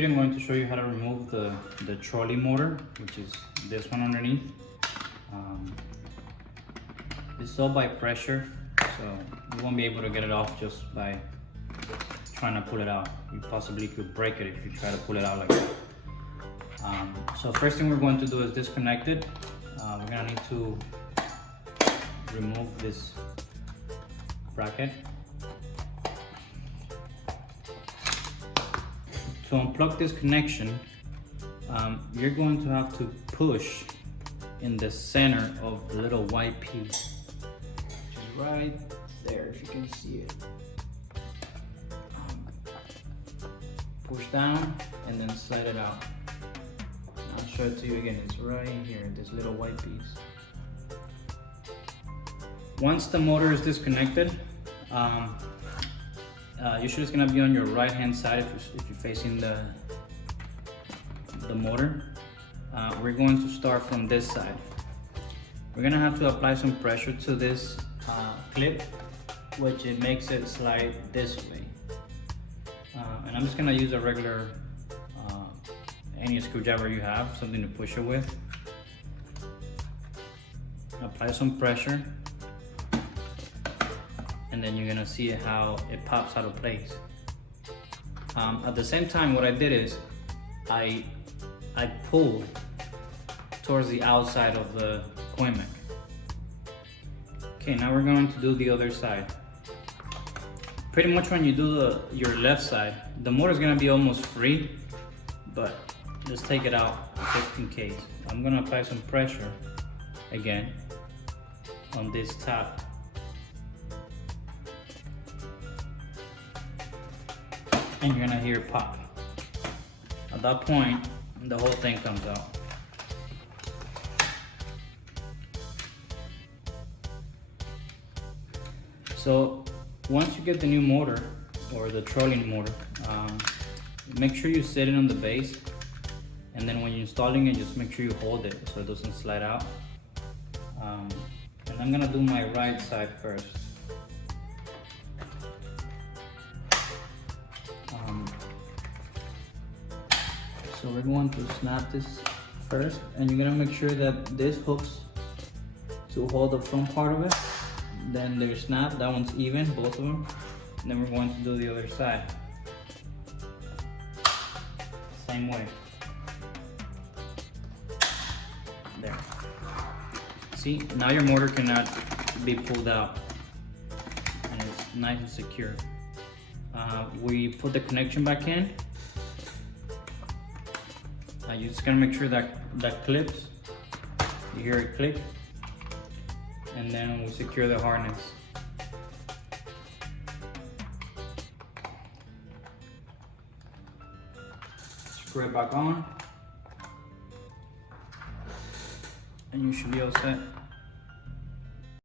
video I'm going to show you how to remove the trolley motor, which is this one underneath. It's all by pressure, so you won't be able to get it off just by trying to pull it out. You possibly could break it if you try to pull it out like that. So first thing we're going to do is disconnect it. We're gonna need to remove this bracket. To unplug this connection, you're going to have to push in the center of the little white piece, which is right there, if you can see it. Push down and then slide it out. I'll show it to you again. It's right here, this little white piece. Once the motor is disconnected, usually it's gonna be on your right hand side if you're facing the motor. We're going to start from this side. We're gonna have to apply some pressure to this clip, which it makes it slide this way. And I'm just gonna use a regular, any screwdriver you have, something to push it with. Apply some pressure, and then you're gonna see how it pops out of place. At the same time, what I did is I pulled towards the outside of the coin mech. Okay, now we're going to do the other side. Pretty much when you do your left side, the motor is gonna be almost free, but just take it out just in case. I'm gonna apply some pressure again on this top. And you're gonna hear it pop. At that point, the whole thing comes out. So once you get the new motor, or the trolley motor, make sure you set it on the base, and then when you're installing it, just make sure you hold it so it doesn't slide out. And I'm gonna do my right side first. So we're going to snap this first, and you're gonna make sure that this hooks to hold the front part of it. Then they're snapped, that one's even, both of them. And then we're going to do the other side. Same way. There. See, now your motor cannot be pulled out, and it's nice and secure. We put the connection back in. You just gotta make sure that clips. You hear it click, and then we secure the harness. Screw it back on, and you should be all set.